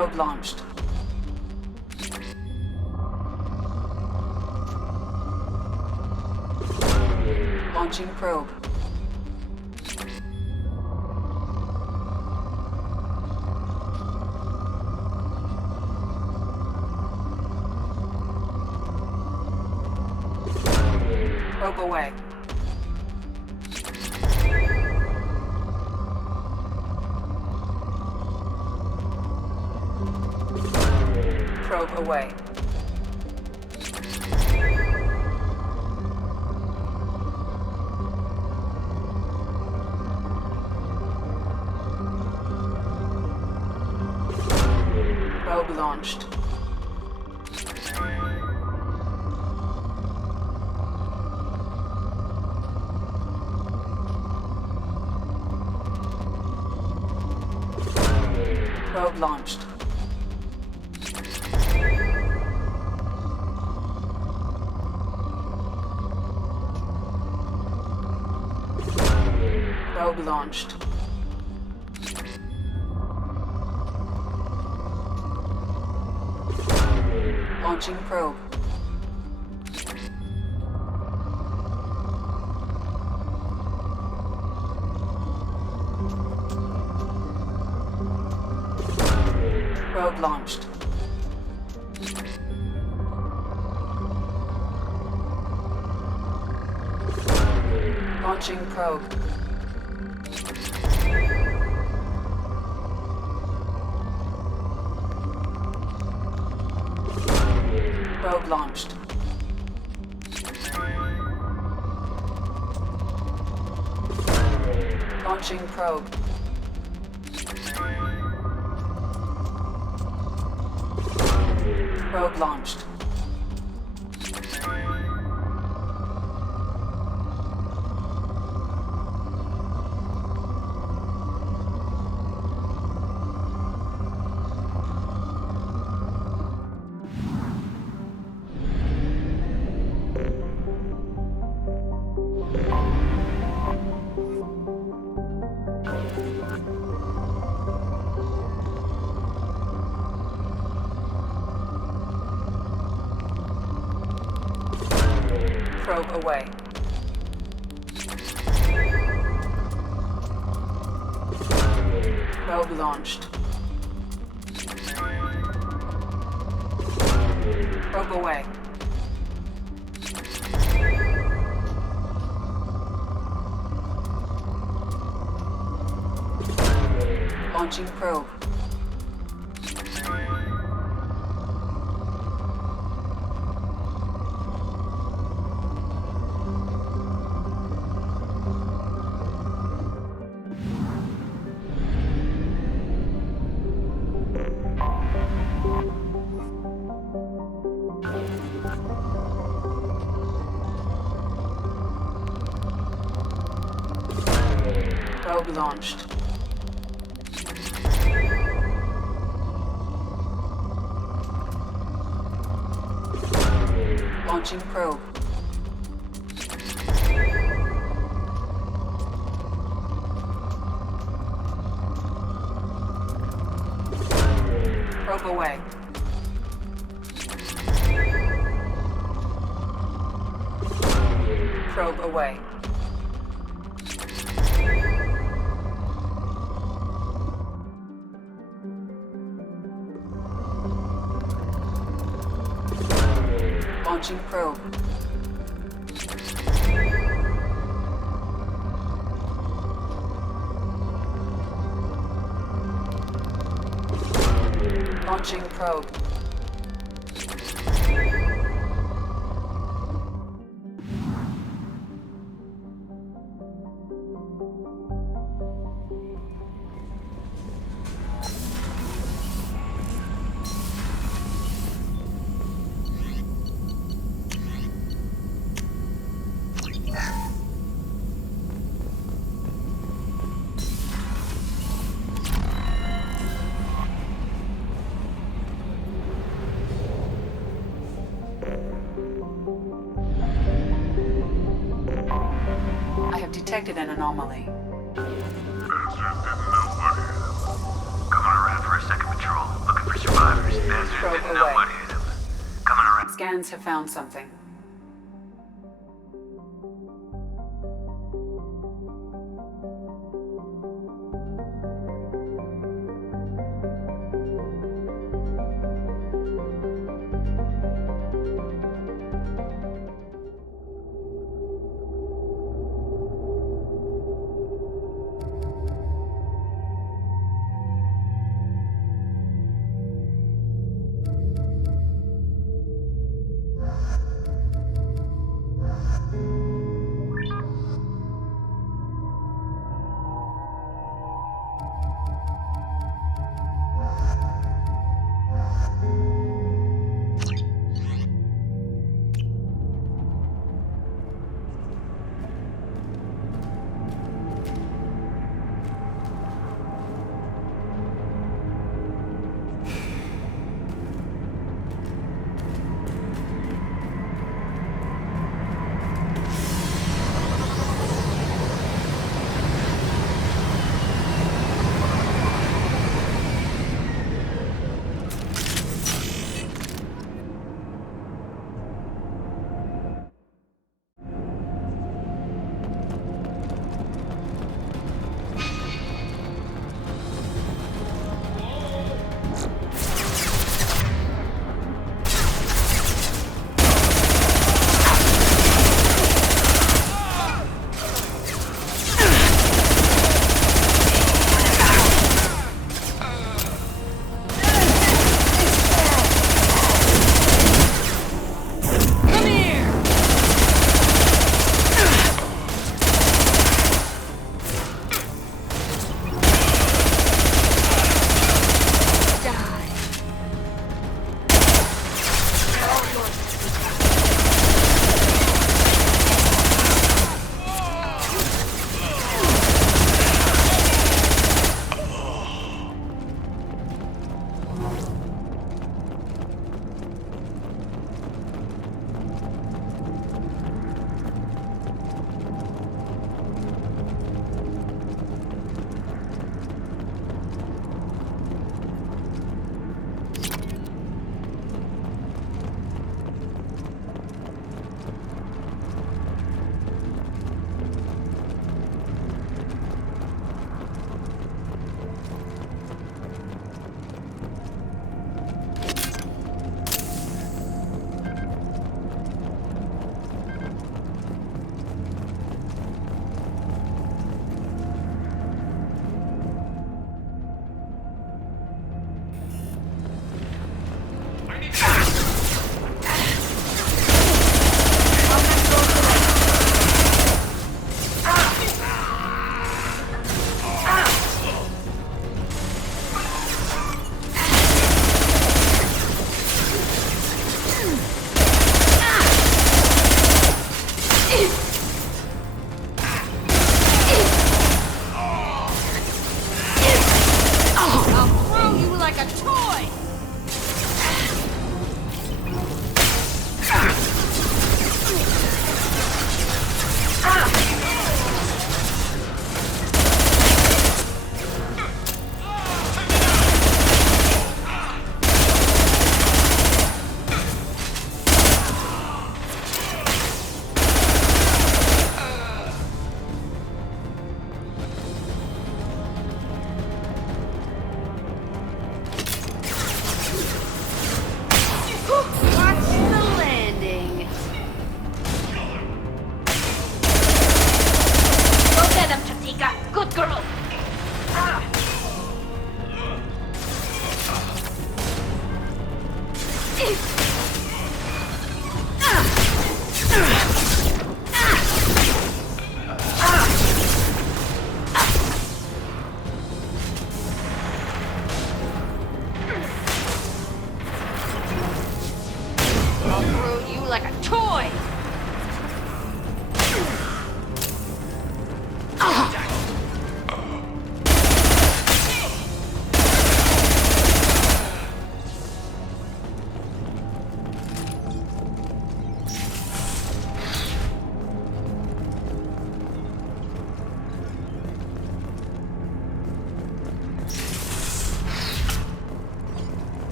Probe launched. Launching probe. Probe away. Probe away. Probe launched. Probe launched. Probe launched. Launching probe. Probe launched. Launching probe. Probe launched. Launching probe. Probe launched. Probe away. Probe launched. Probe away. Launching probe. Probe launched. Launching probe. Probe away. Probe away. Launching probe. Launching probe. I have detected an anomaly. Coming around for a second patrol, looking for survivors. Bastards Probe didn't know away. what hit them. Coming around. Scans have found something.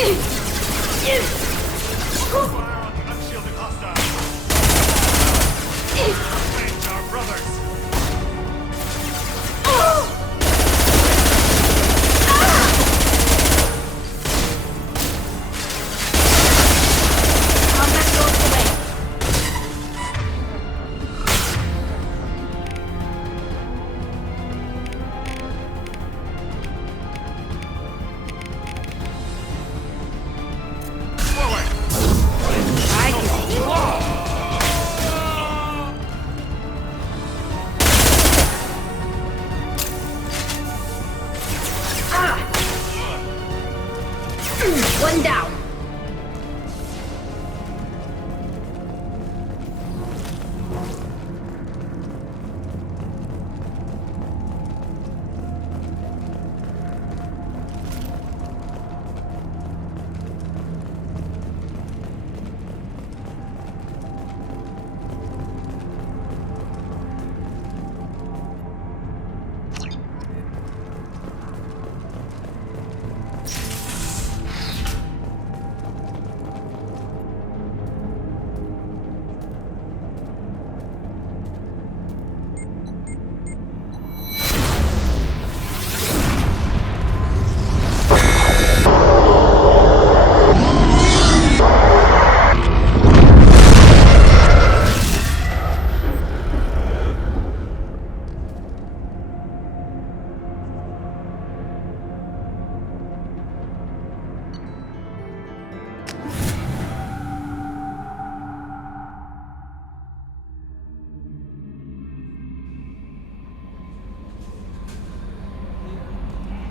Fire on the unshielded hostiles! Avenge our brothers! Combat goes away. Forward! I can see wall. One down.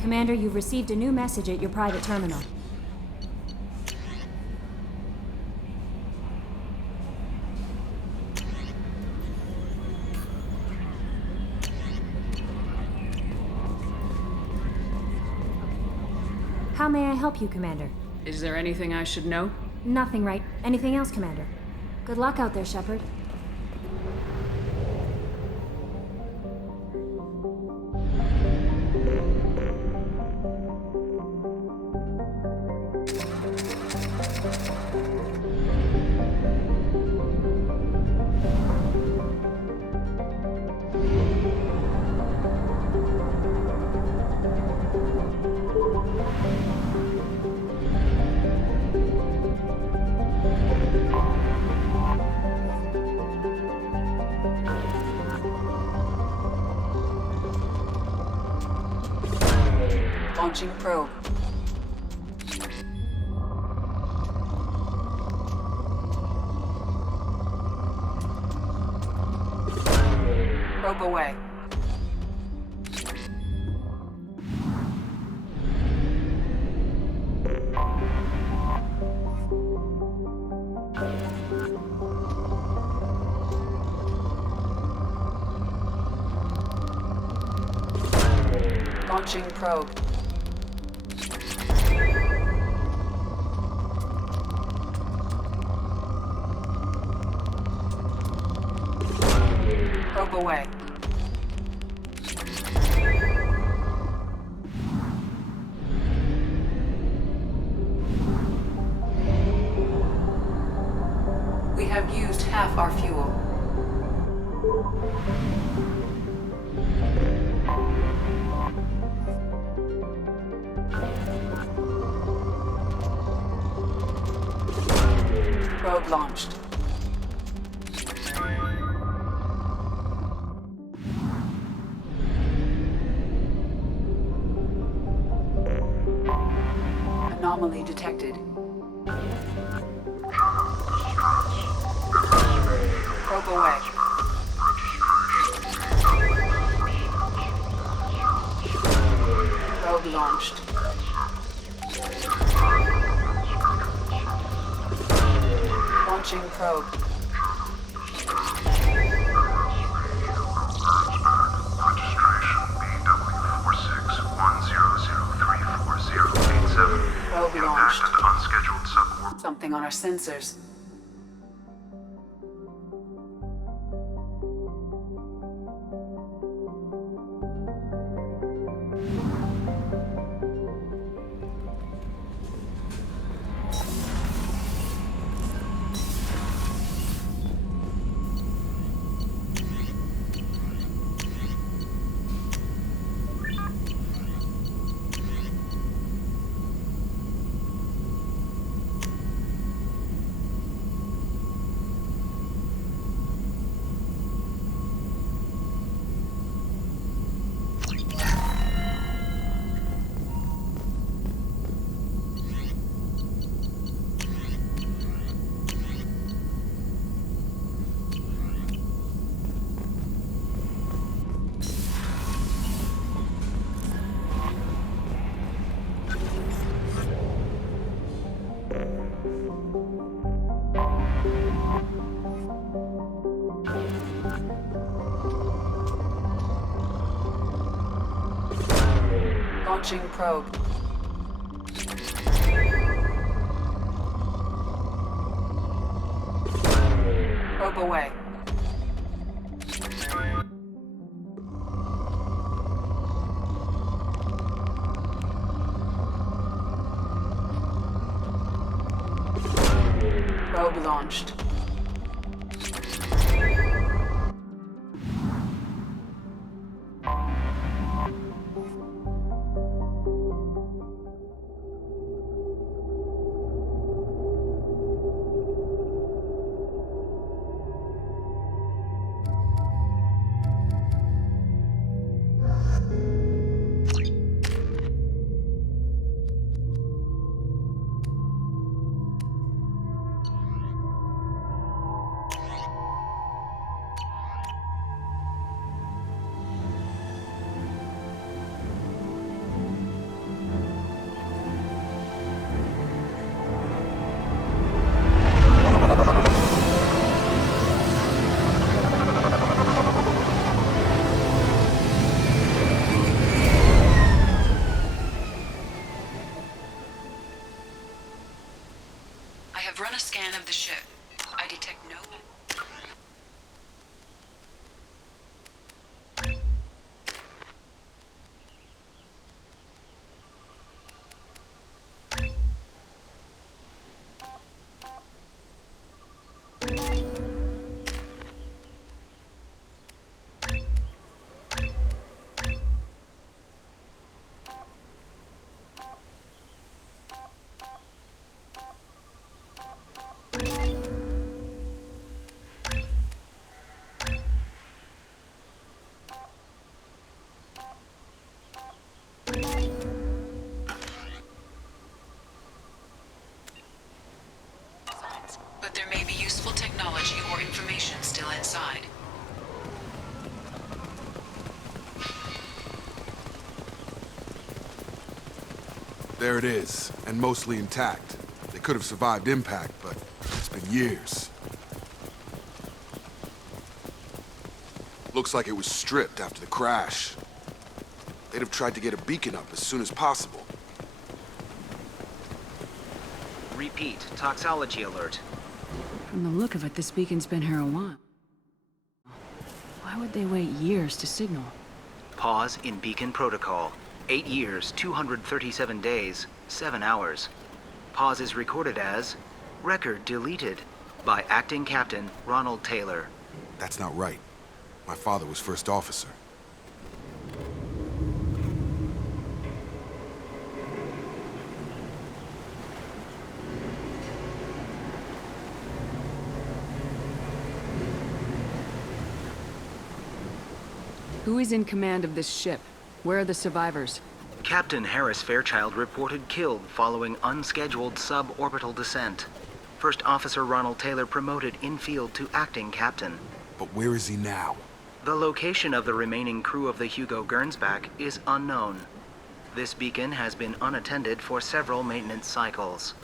Commander, you've received a new message at your private terminal. How may I help you, Commander? Is there anything I should know? Nothing, right? Anything else, Commander? Good luck out there, Shepard. Launching probe. Probe away. Launching probe. Probe away. We have used half our fuel. Probe launched. Anomaly detected. Probe away. Probe launched. Launching probe. Probe launched. Unscheduled suborbital. Something on our sensors. Launching probe. Probe away. Probe launched. I have run a scan of the ship. I detect no... But there may be useful technology or information still inside. There it is, and mostly intact. They could have survived impact, but it's been years. Looks like it was stripped after the crash. They'd have tried to get a beacon up as soon as possible. Repeat, toxology alert. From the look of it, this beacon's been here a while. Why would they wait years to signal? Pause in beacon protocol. 8 years, 237 days, 7 hours. Pause is recorded as record deleted by Acting Captain Ronald Taylor. That's not right. My father was first officer. Who is in command of this ship? Where are the survivors? Captain Harris Fairchild reported killed following unscheduled suborbital descent. First Officer Ronald Taylor promoted in-field to acting captain. But where is he now? The location of the remaining crew of the Hugo Gernsback is unknown. This beacon has been unattended for several maintenance cycles.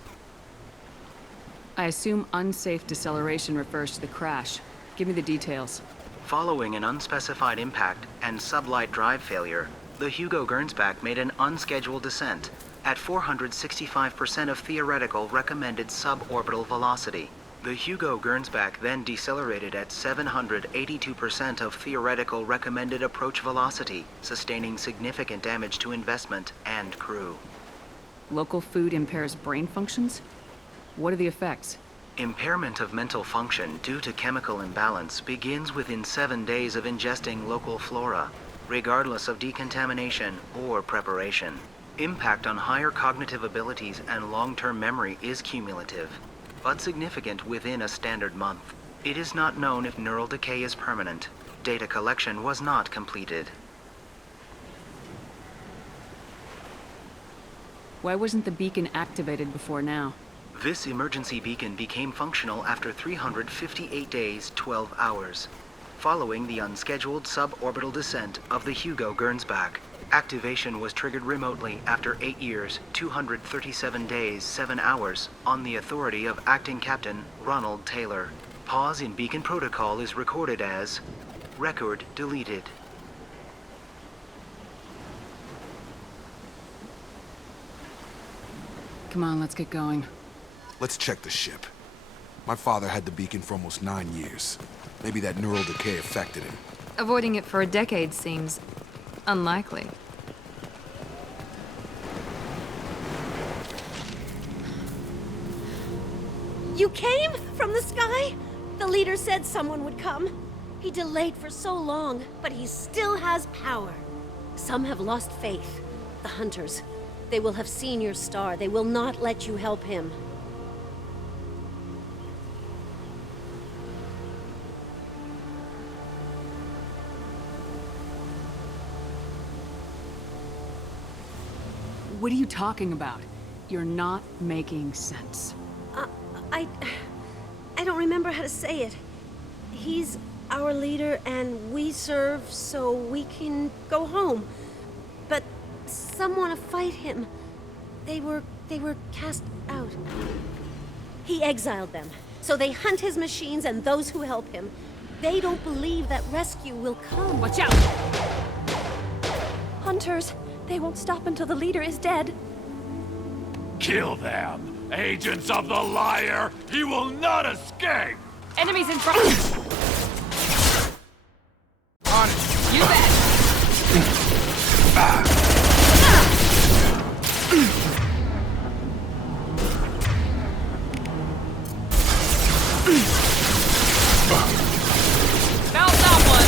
I assume unsafe deceleration refers to the crash. Give me the details. Following an unspecified impact and sublight drive failure, the Hugo Gernsback made an unscheduled descent at 465% of theoretical recommended suborbital velocity. The Hugo Gernsback then decelerated at 782% of theoretical recommended approach velocity, sustaining significant damage to investment and crew. Local food impairs brain functions? What are the effects? Impairment of mental function due to chemical imbalance begins within 7 days of ingesting local flora, regardless of decontamination or preparation. Impact on higher cognitive abilities and long-term memory is cumulative, but significant within a standard month. It is not known if neural decay is permanent. Data collection was not completed. Why wasn't the beacon activated before now? This emergency beacon became functional after 358 days, 12 hours, following the unscheduled suborbital descent of the Hugo Gernsback. Activation was triggered remotely after 8 years, 237 days, 7 hours, on the authority of Acting Captain Ronald Taylor. Pause in beacon protocol is recorded as record deleted. Come on, let's get going. Let's check the ship. My father had the beacon for almost 9 years. Maybe that neural decay affected him. Avoiding it for a decade seems unlikely. You came from the sky? The leader said someone would come. He delayed for so long, but he still has power. Some have lost faith. The hunters. They will have seen your star. They will not let you help him. What are you talking about? You're not making sense. I don't remember how to say it. He's our leader and we serve so we can go home. But some want to fight him. They were cast out. He exiled them. So they hunt his machines and those who help him. They don't believe that rescue will come. Watch out! Hunters, they won't stop until the leader is dead. Kill them! Agents of the liar! He will not escape! Enemies in front! On it! You bet! Found someone!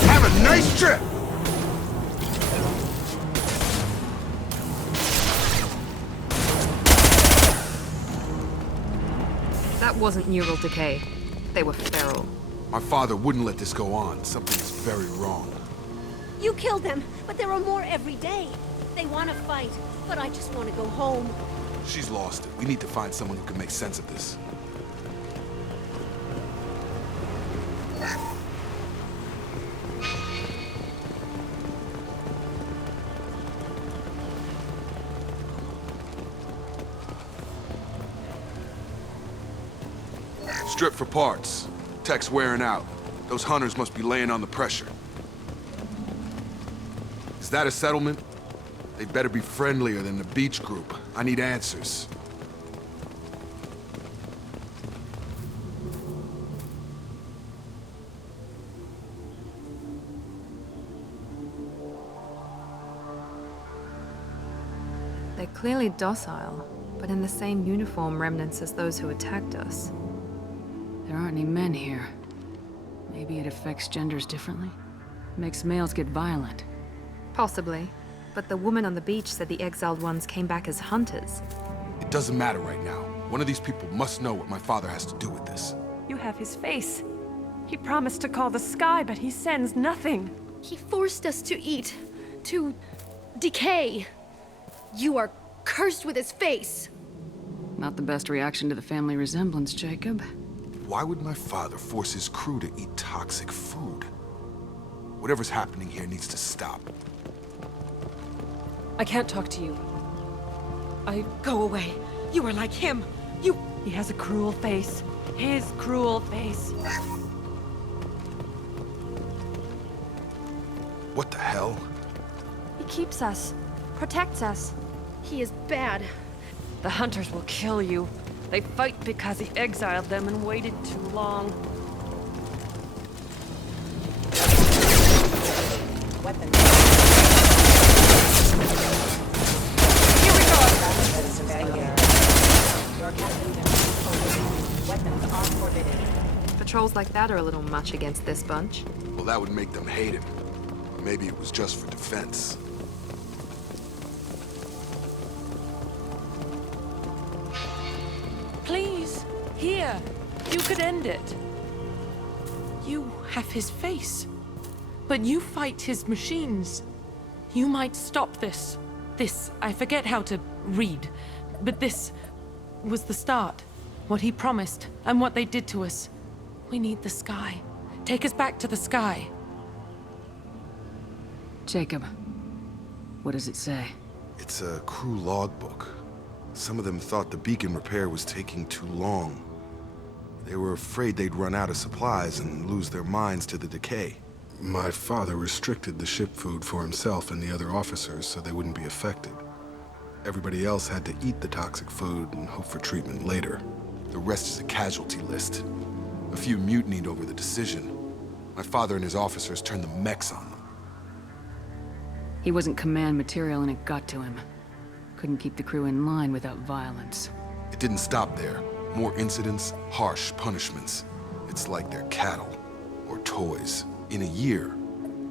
Have a nice trip! That wasn't neural decay. They were feral. My father wouldn't let this go on. Something's very wrong. You killed them, but there are more every day. They want to fight, but I just want to go home. She's lost it. We need to find someone who can make sense of this. Strip for parts. Tech's wearing out. Those hunters must be laying on the pressure. Is that a settlement? They better be friendlier than the beach group. I need answers. They're clearly docile, but in the same uniform remnants as those who attacked us. There aren't any men here. Maybe it affects genders differently? Makes males get violent. Possibly. But the woman on the beach said the exiled ones came back as hunters. It doesn't matter right now. One of these people must know what my father has to do with this. You have his face. He promised to call the sky, but he sends nothing. He forced us to eat, to decay. You are cursed with his face. Not the best reaction to the family resemblance, Jacob. Why would my father force his crew to eat toxic food? Whatever's happening here needs to stop. I can't talk to you. Go away. You are like him. He has a cruel face. His cruel face. What the hell? He keeps us, protects us. He is bad. The hunters will kill you. They fight because he exiled them and waited too long. Patrols like that are a little much against this bunch. Well, that would make them hate him. Or maybe it was just for defense. Please, Here, you could end it. You have his face, but you fight his machines. You might stop this. This, I forget how to read, but this was the start. What he promised, and what they did to us. We need the sky. Take us back to the sky. Jacob, what does it say? It's a crew logbook. Some of them thought the beacon repair was taking too long. They were afraid they'd run out of supplies and lose their minds to the decay. My father restricted the ship food for himself and the other officers so they wouldn't be affected. Everybody else had to eat the toxic food and hope for treatment later. The rest is a casualty list. A few mutinied over the decision. My father and his officers turned the mechs on them. He wasn't command material and it got to him. Couldn't keep the crew in line without violence. It didn't stop there. More incidents, harsh punishments. It's like they're cattle or toys. In a year,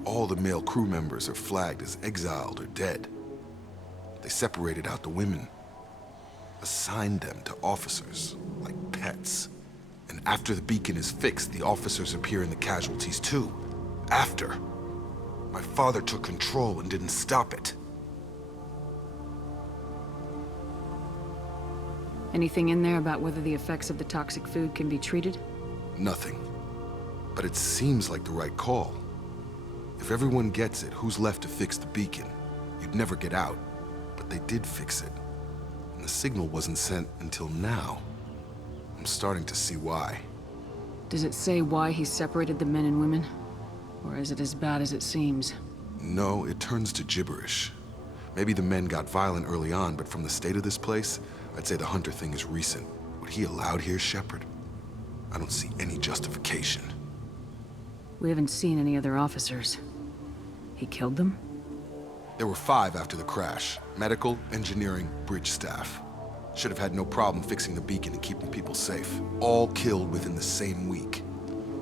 all the male crew members are flagged as exiled or dead. They separated out the women, assigned them to officers, like pets. And after the beacon is fixed, the officers appear in the casualties too. After. My father took control and didn't stop it. Anything in there about whether the effects of the toxic food can be treated? Nothing. But it seems like the right call. If everyone gets it, who's left to fix the beacon? You'd never get out. But they did fix it. And the signal wasn't sent until now. I'm starting to see why. Does it say why he separated the men and women? Or is it as bad as it seems? No, it turns to gibberish. Maybe the men got violent early on, but from the state of this place, I'd say the Hunter thing is recent. What he allowed here, Shepard? I don't see any justification. We haven't seen any other officers. He killed them? There were 5 after the crash. Medical, engineering, bridge staff. Should have had no problem fixing the beacon and keeping people safe. All killed within the same week.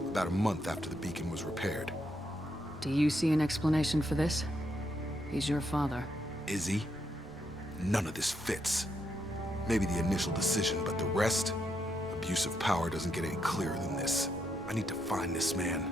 About a month after the beacon was repaired. Do you see an explanation for this? He's your father. Is he? None of this fits. Maybe the initial decision, but the rest? Abuse of power doesn't get any clearer than this. I need to find this man.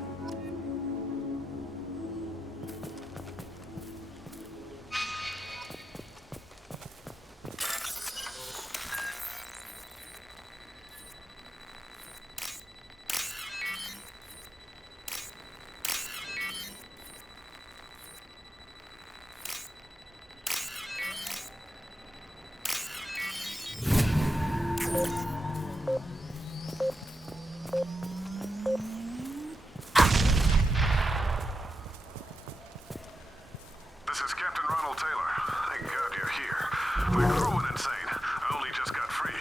This is Captain Ronald Taylor. Thank God you're here. My crew went insane. I only just got free.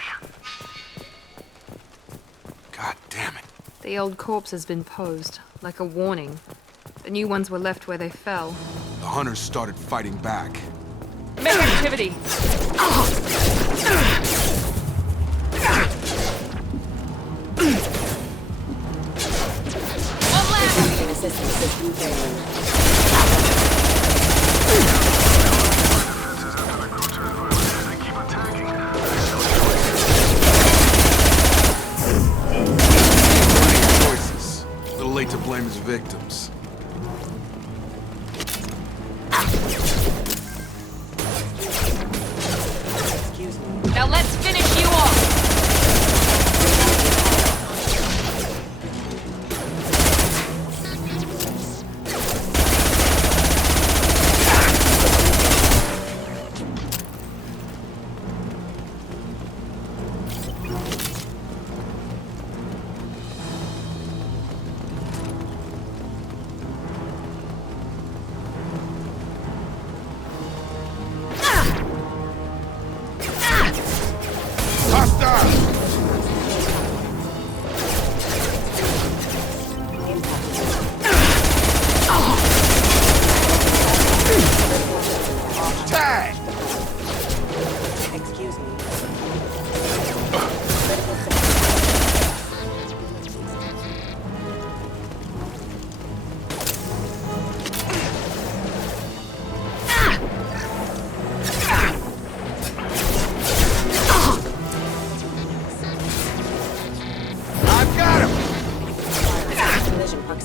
God damn it. The old corpse has been posed, like a warning. The new ones were left where they fell. The Hunters started fighting back. Make activity! Choices. A little late to blame his victims. Now let's finish you off!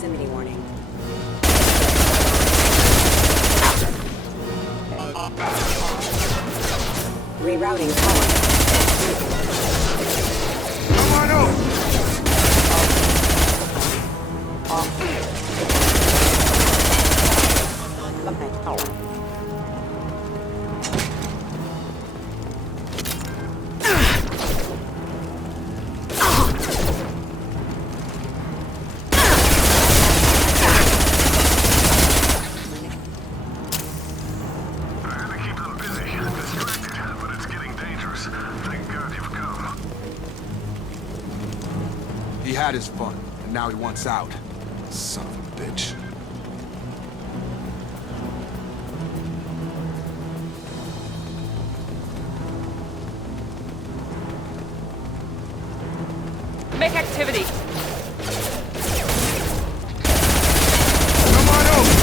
proximity warning. Rerouting power. Come on over! He had his fun, and now he wants out. Son of a bitch. Make activity. Come on over!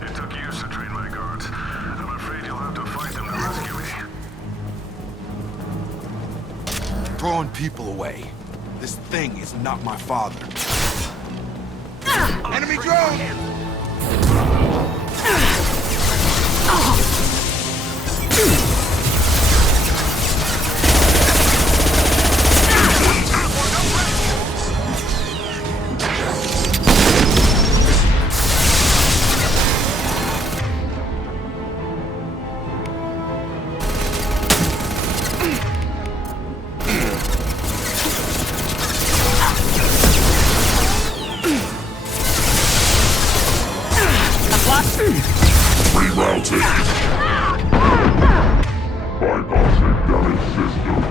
It took years to train my guards. I'm afraid you'll have to fight them to rescue me. Throwing people away. This thing is not my father. Enemy drone! Rerouted! Bypassing damaged system.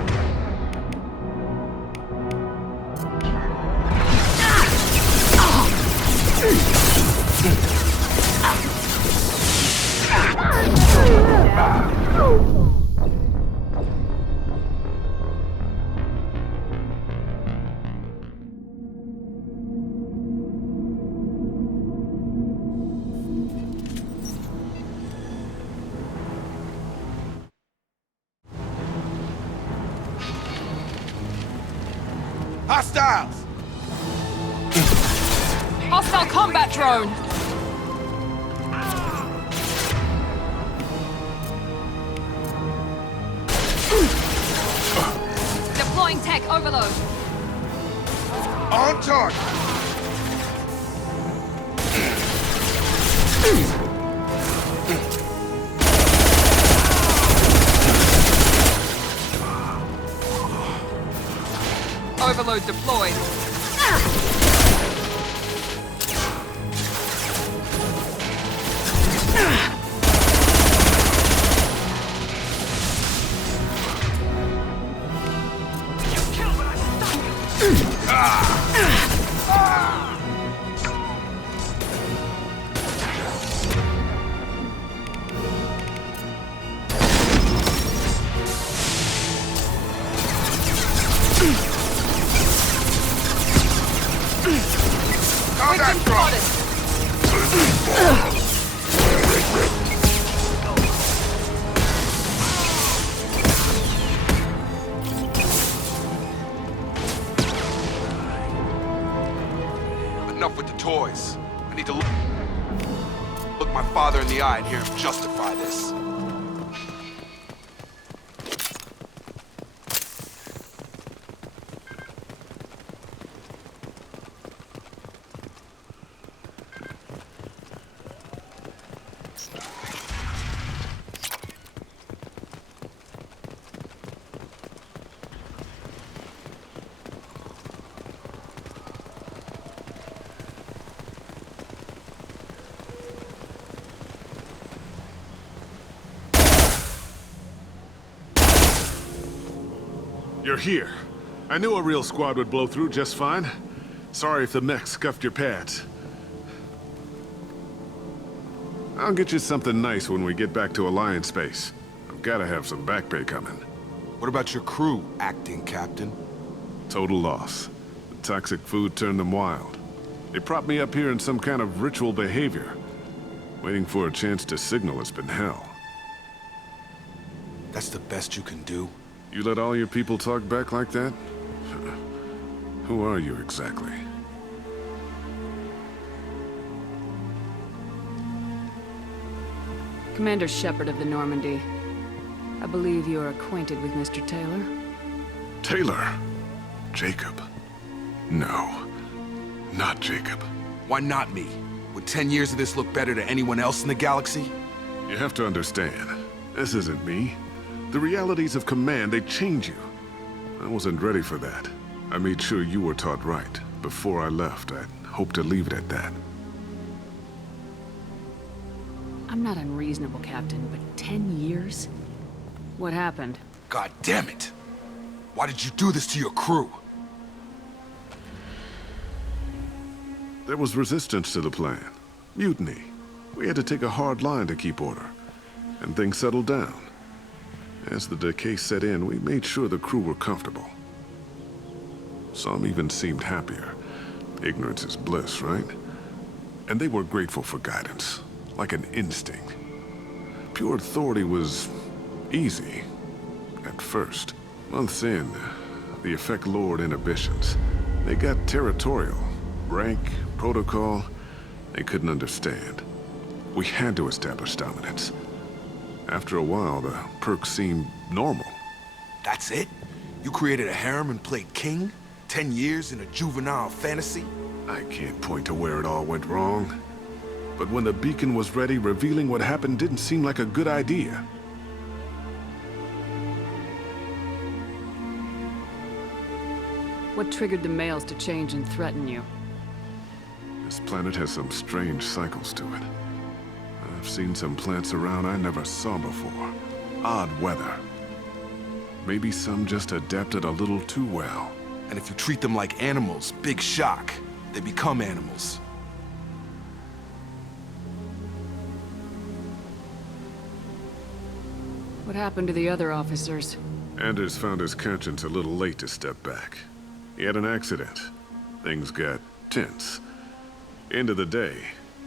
Hostiles! Hostile combat drone. Deploying tech overload. On target! Overload deployed. Contact drone! Enough with the toys. I need to look my father in the eye and hear him justify this. You're here. I knew a real squad would blow through just fine. Sorry if the mech scuffed your pads. I'll get you something nice when we get back to Alliance base. I've gotta have some back pay coming. What about your crew, acting captain? Total loss. The toxic food turned them wild. They propped me up here in some kind of ritual behavior. Waiting for a chance to signal has been hell. That's the best you can do? You let all your people talk back like that? Who are you exactly? Commander Shepard of the Normandy. I believe you're acquainted with Mr. Taylor? Taylor? Jacob? No. Not Jacob. Why not me? Would 10 years of this look better to anyone else in the galaxy? You have to understand, this isn't me. The realities of command, they change you. I wasn't ready for that. I made sure you were taught right. Before I left, I hoped to leave it at that. I'm not unreasonable, Captain, but 10 years? What happened? God damn it! Why did you do this to your crew? There was resistance to the plan. Mutiny. We had to take a hard line to keep order. And things settled down. As the decay set in, we made sure the crew were comfortable. Some even seemed happier. Ignorance is bliss, right? And they were grateful for guidance, like an instinct. Pure authority was easy, at first. Months in, the effect lowered inhibitions. They got territorial. Rank, protocol, they couldn't understand. We had to establish dominance. After a while, the perks seemed normal. That's it? You created a harem and played king? 10 years in a juvenile fantasy? I can't point to where it all went wrong. But when the beacon was ready, revealing what happened didn't seem like a good idea. What triggered the males to change and threaten you? This planet has some strange cycles to it. I've seen some plants around I never saw before. Odd weather. Maybe some just adapted a little too well. And if you treat them like animals, big shock. They become animals. What happened to the other officers? Anders found his conscience a little late to step back. He had an accident. Things got tense. End of the day,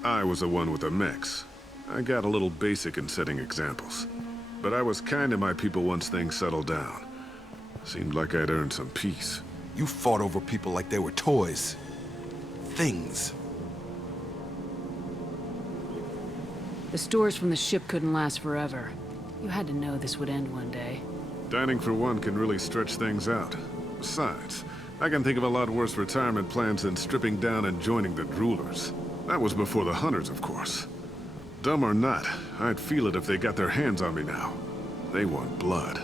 I was the one with the mechs. I got a little basic in setting examples. But I was kind to my people once things settled down. Seemed like I'd earned some peace. You fought over people like they were toys. Things. The stores from the ship couldn't last forever. You had to know this would end one day. Dining for one can really stretch things out. Besides, I can think of a lot worse retirement plans than stripping down and joining the Droolers. That was before the Hunters, of course. Dumb or not, I'd feel it if they got their hands on me now. They want blood.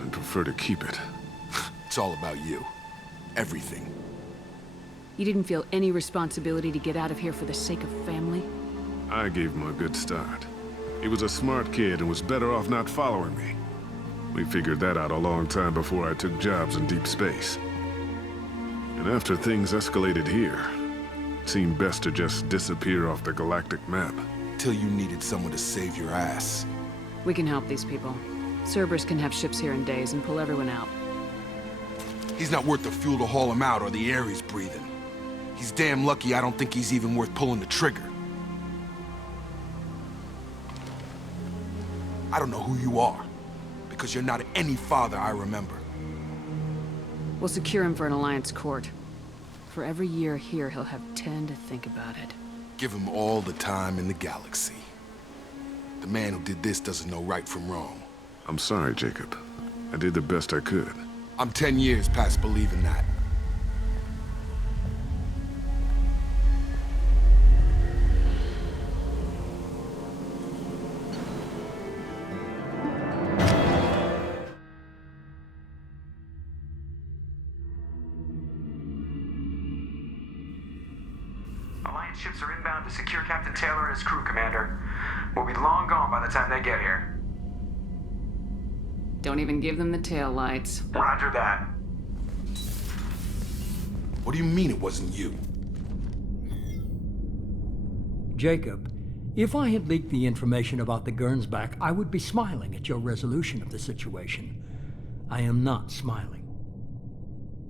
I'd prefer to keep it. It's all about you. Everything. You didn't feel any responsibility to get out of here for the sake of family? I gave him a good start. He was a smart kid and was better off not following me. We figured that out a long time before I took jobs in deep space. And after things escalated here, it seemed best to just disappear off the galactic map. Till you needed someone to save your ass. We can help these people. Cerberus can have ships here in days and pull everyone out. He's not worth the fuel to haul him out or the air he's breathing. He's damn lucky I don't think he's even worth pulling the trigger. I don't know who you are, because you're not any father I remember. We'll secure him for an Alliance court. For every year here, he'll have 10 to think about it. Give him all the time in the galaxy. The man who did this doesn't know right from wrong. I'm sorry, Jacob. I did the best I could. I'm 10 years past believing that. Alliance ships are inbound to secure Captain Taylor and his crew, Commander. We'll be long gone by the time they get here. Don't even give them the tail lights. Roger that. What do you mean it wasn't you? Jacob, if I had leaked the information about the Gernsback, I would be smiling at your resolution of the situation. I am not smiling.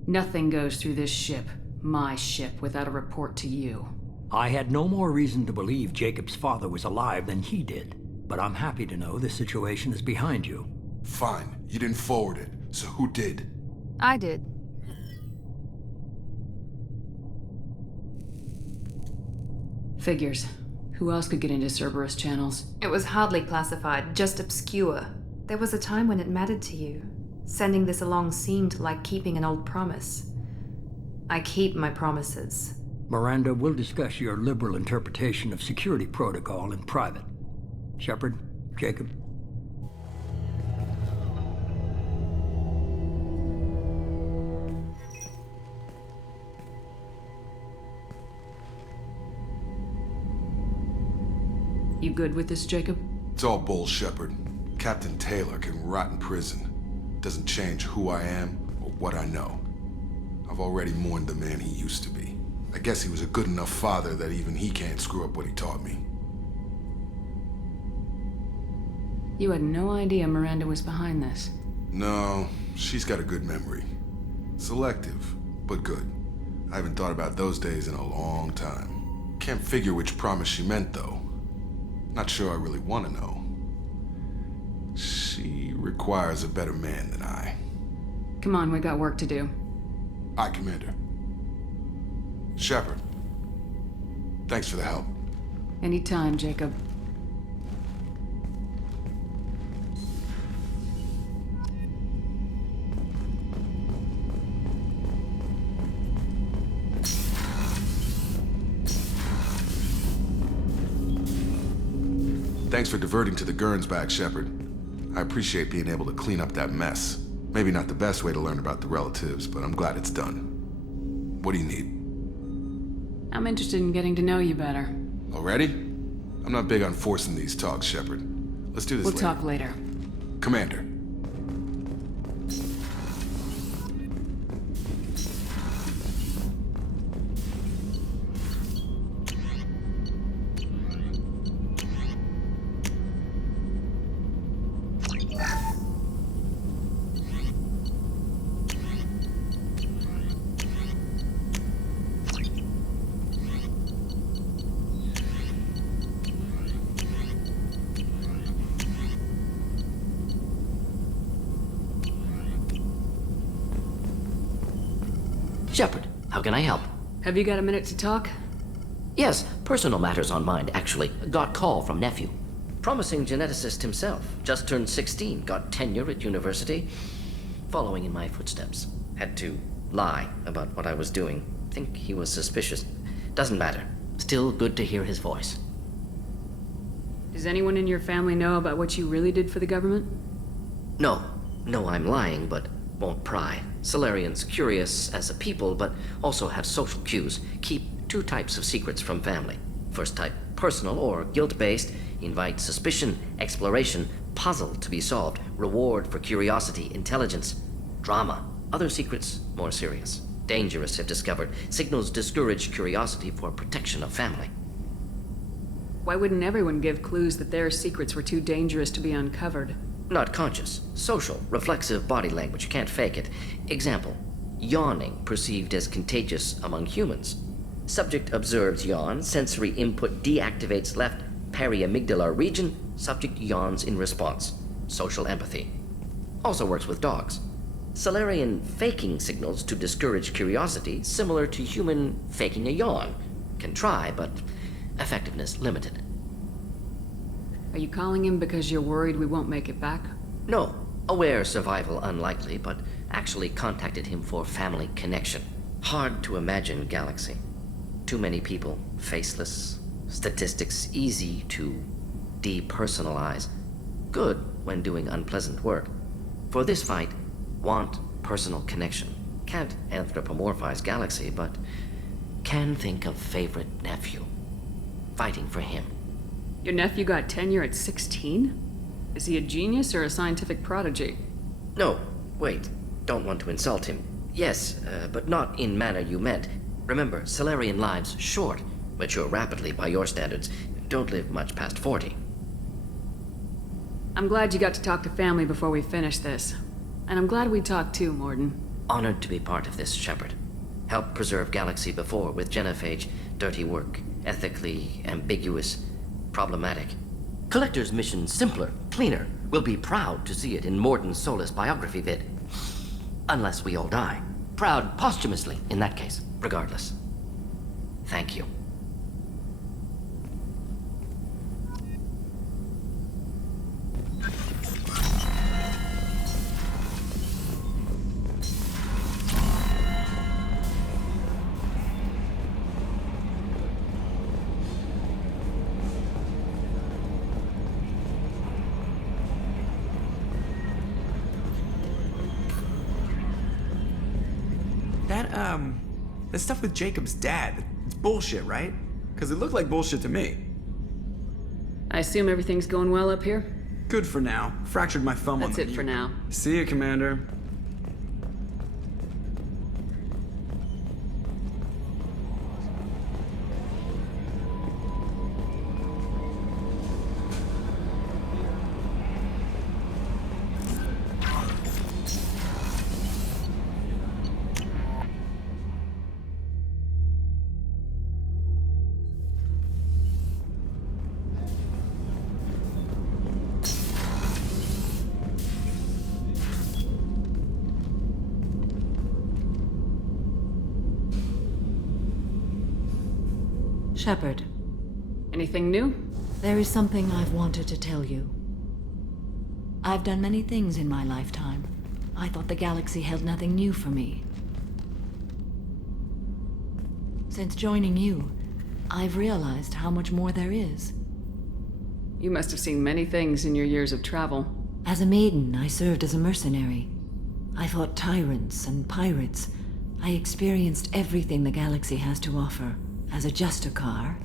Nothing goes through this ship. my ship without a report to you. I had no more reason to believe Jacob's father was alive than he did, but I'm happy to know the situation is behind you. Fine. You didn't forward it, so who did? I did. Figures. Who else could get into Cerberus channels? It was hardly classified, just obscure. There was a time when it mattered to you. Sending this along seemed like keeping an old promise. I keep my promises. Miranda, we'll discuss your liberal interpretation of security protocol in private. Shepard, Jacob. You good with this, Jacob? It's all bull, Shepard. Captain Taylor can rot in prison. Doesn't change who I am or what I know. I've already mourned the man he used to be. I guess he was a good enough father that even he can't screw up what he taught me. You had no idea Miranda was behind this. No, she's got a good memory. Selective, but good. I haven't thought about those days in a long time. Can't figure which promise she meant, though. Not sure I really want to know. She requires a better man than I. Come on, we got work to do. Aye, Commander. Shepard. Thanks for the help. Anytime, Jacob. Thanks for diverting to the Gernsback, Shepard. I appreciate being able to clean up that mess. Maybe not the best way to learn about the relatives, but I'm glad it's done. What do you need? I'm interested in getting to know you better. Already? I'm not big on forcing these talks, Shepard. Let's do this We'll later. talk later. Commander. Shepard, how can I help? Have you got a minute to talk? Yes, personal matters on mind, actually. Got call from nephew. Promising geneticist himself. Just turned 16, got tenure at university. Following in my footsteps. Had to lie about what I was doing. Think he was suspicious. Doesn't matter. Still good to hear his voice. Does anyone in your family know about what you really did for the government? No. No, I'm lying, but won't pry. Solarians curious as a people, but also have social cues. Keep two types of secrets from family. First type, personal or guilt-based, invite suspicion, exploration, puzzle to be solved, reward for curiosity, intelligence, drama. Other secrets, more serious. Dangerous if discovered. Signals discourage curiosity for protection of family. Why wouldn't everyone give clues that their secrets were too dangerous to be uncovered? Not conscious. Social, reflexive body language, can't fake it. Example, yawning perceived as contagious among humans. Subject observes yawn, sensory input deactivates left periamygdalar region, subject yawns in response. Social empathy. Also works with dogs. Solarian faking signals to discourage curiosity, similar to human faking a yawn. Can try, but effectiveness limited. Are you calling him because you're worried we won't make it back? No. Aware survival unlikely, but actually contacted him for family connection. Hard to imagine galaxy. Too many people, faceless. Statistics easy to depersonalize. Good when doing unpleasant work. For this fight, want personal connection. Can't anthropomorphize galaxy, but can think of favorite nephew. Fighting for him. Your nephew got tenure at 16? Is he a genius or a scientific prodigy? No, wait. Don't want to insult him. Yes, but not in manner you meant. Remember, Solarian lives short. Mature rapidly by your standards. Don't live much past 40. I'm glad you got to talk to family before we finish this. And I'm glad we talked too, Mordin. Honored to be part of this, Shepard. Helped preserve Galaxy before with Genophage. Dirty work. Ethically ambiguous. Problematic. Collector's mission simpler, cleaner. We'll be proud to see it in Mordin Solus biography vid. Unless we all die. Proud posthumously, in that case. Regardless. Thank you. That stuff with Jacob's dad, it's bullshit, right? Because it looked like bullshit to me. I assume everything's going well up here? Good for now. Fractured my thumb on the That's it for now. See you, Commander. Shepard. Anything new? There is something I've wanted to tell you. I've done many things in my lifetime. I thought the galaxy held nothing new for me. Since joining you, I've realized how much more there is. You must have seen many things in your years of travel. As a maiden, I served as a mercenary. I fought tyrants and pirates. I experienced everything the galaxy has to offer. As a Justicar,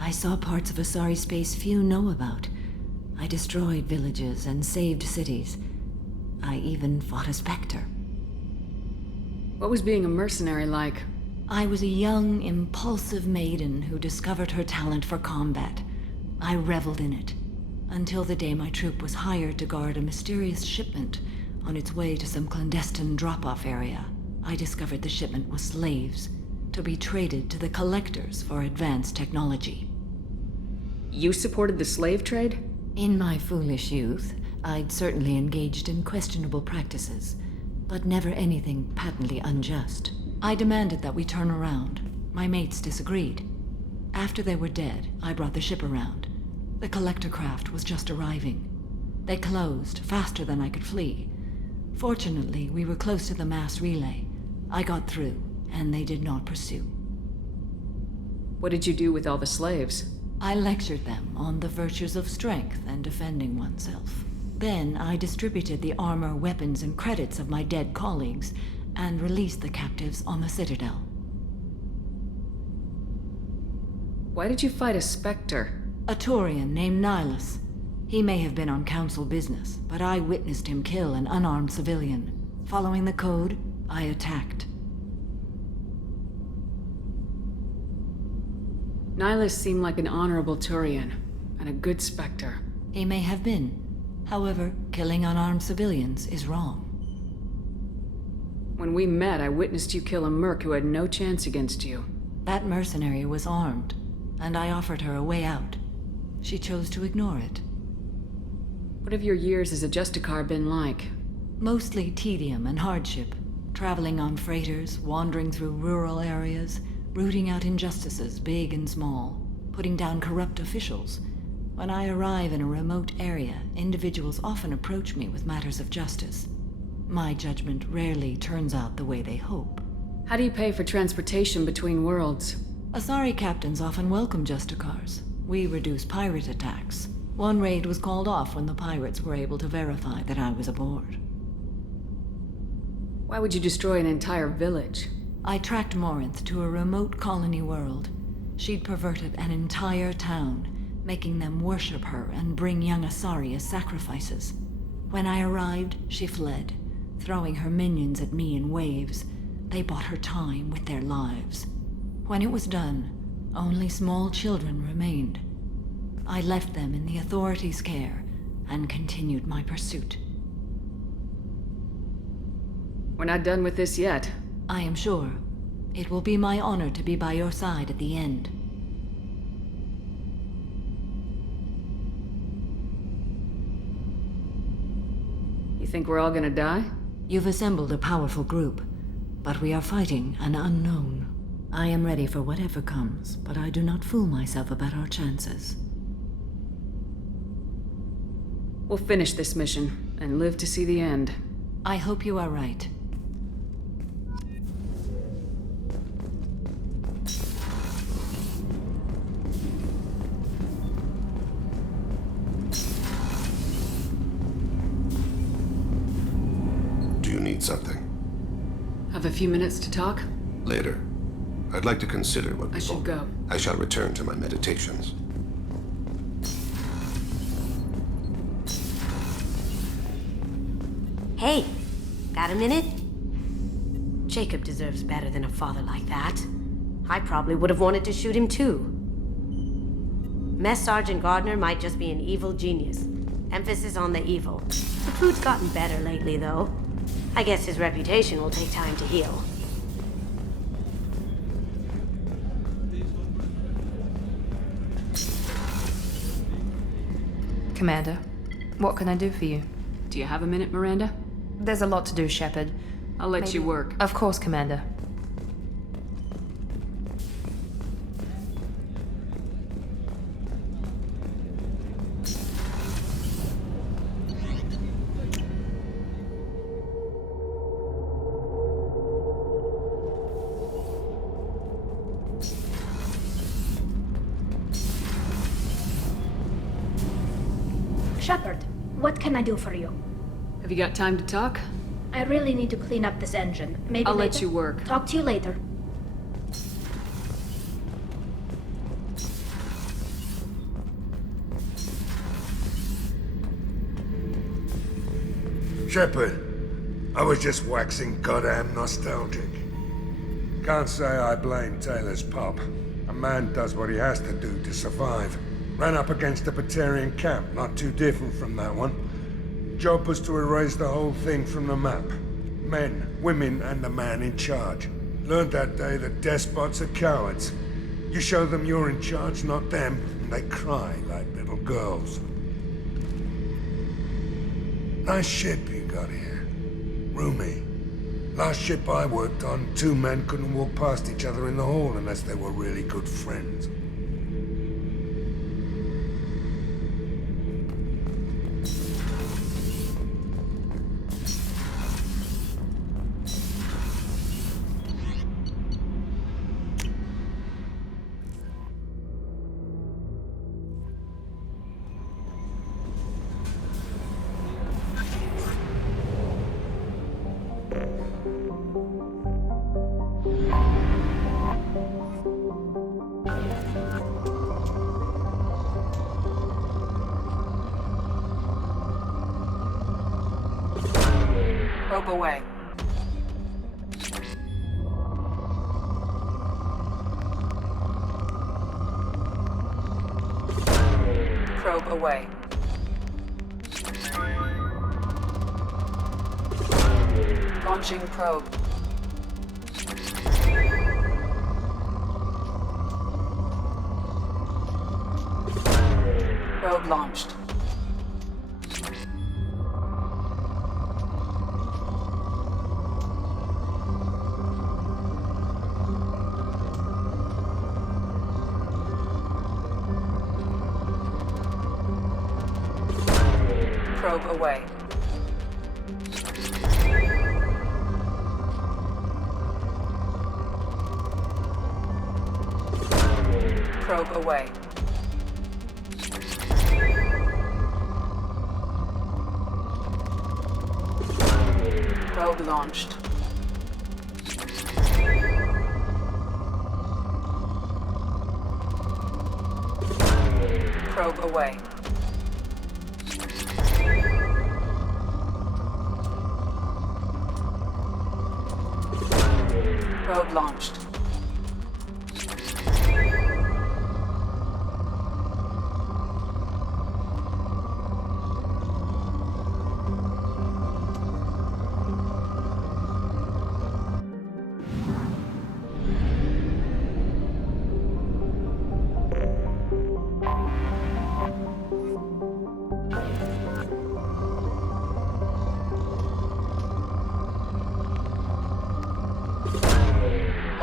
I saw parts of Asari space few know about. I destroyed villages and saved cities. I even fought a Spectre. What was being a mercenary like? I was a young, impulsive maiden who discovered her talent for combat. I reveled in it, until the day my troop was hired to guard a mysterious shipment on its way to some clandestine drop-off area. I discovered the shipment was slaves, to be traded to the Collectors for advanced technology. You supported the slave trade? In my foolish youth, I'd certainly engaged in questionable practices, but never anything patently unjust. I demanded that we turn around. My mates disagreed. After they were dead, I brought the ship around. The Collector craft was just arriving. They closed faster than I could flee. Fortunately, we were close to the mass relay. I got through, and they did not pursue. What did you do with all the slaves? I lectured them on the virtues of strength and defending oneself. Then I distributed the armor, weapons, and credits of my dead colleagues and released the captives on the Citadel. Why did you fight a Spectre? A Turian named Nihilus. He may have been on Council business, but I witnessed him kill an unarmed civilian. Following the code, I attacked. Nihilus seemed like an honorable Turian, and a good Spectre. He may have been. However, killing unarmed civilians is wrong. When we met, I witnessed you kill a merc who had no chance against you. That mercenary was armed, and I offered her a way out. She chose to ignore it. What have your years as a Justicar been like? Mostly tedium and hardship. Traveling on freighters, wandering through rural areas, rooting out injustices, big and small, putting down corrupt officials. When I arrive in a remote area, individuals often approach me with matters of justice. My judgment rarely turns out the way they hope. How do you pay for transportation between worlds? Asari captains often welcome Justicars. We reduce pirate attacks. One raid was called off when the pirates were able to verify that I was aboard. Why would you destroy an entire village? I tracked Morinth to a remote colony world. She'd perverted an entire town, making them worship her and bring young Asari as sacrifices. When I arrived, she fled, throwing her minions at me in waves. They bought her time with their lives. When it was done, only small children remained. I left them in the authorities' care and continued my pursuit. We're not done with this yet. I am sure. It will be my honor to be by your side at the end. You think we're all gonna die? You've assembled a powerful group, but we are fighting an unknown. I am ready for whatever comes, but I do not fool myself about our chances. We'll finish this mission and live to see the end. I hope you are right. Do you need something? Have a few minutes to talk? Later. I'd like to consider what I should go. I shall return to my meditations. Hey, got a minute? Jacob deserves better than a father like that. I probably would have wanted to shoot him too. Mess Sergeant Gardner might just be an evil genius. Emphasis on the evil. The food's gotten better lately, though. I guess his reputation will take time to heal. Commander, what can I do for you? Do you have a minute, Miranda? There's a lot to do, Shepard. I'll let you work. Of course, Commander. Shepard, what can I do for you? Have you got time to talk? I really need to clean up this engine. Maybe I'll let later? you work. Talk to you later. Shepard, I was just waxing goddamn nostalgic. Can't say I blame Taylor's pop. A man does what he has to do to survive. Ran up against a Batarian camp, not too different from that one. Job was to erase the whole thing from the map. Men, women, and the man in charge. Learned that day that despots are cowards. You show them you're in charge, not them, and they cry like little girls. Nice ship you got here. Roomy. Last ship I worked on, two men couldn't walk past each other in the hall unless they were really good friends. Probe away. Probe away. Launching probe. Probe launched. Probe away. Probe away. Probe launched. Probe away. Probe launched.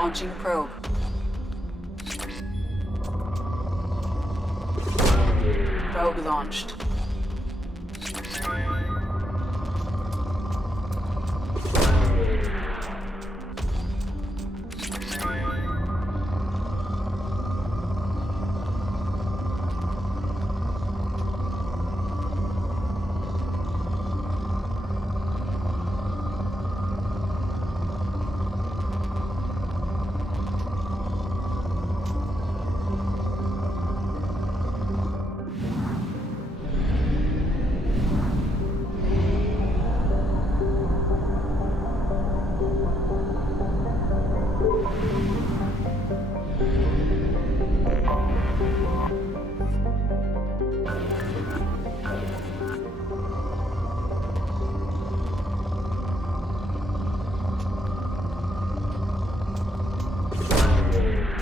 Launching probe. Probe launched.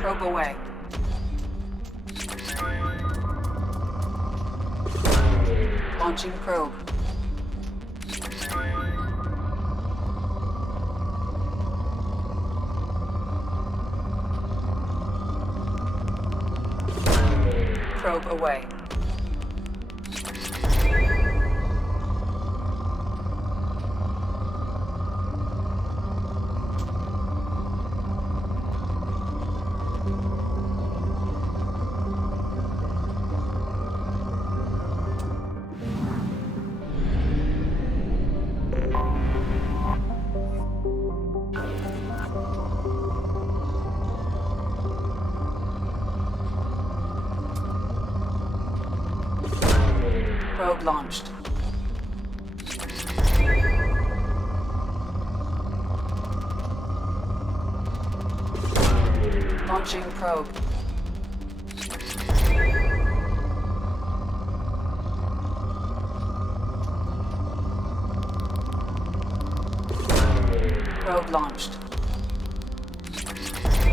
Probe away. Launching probe. Probe away. Probe launched. Launching probe. Probe launched.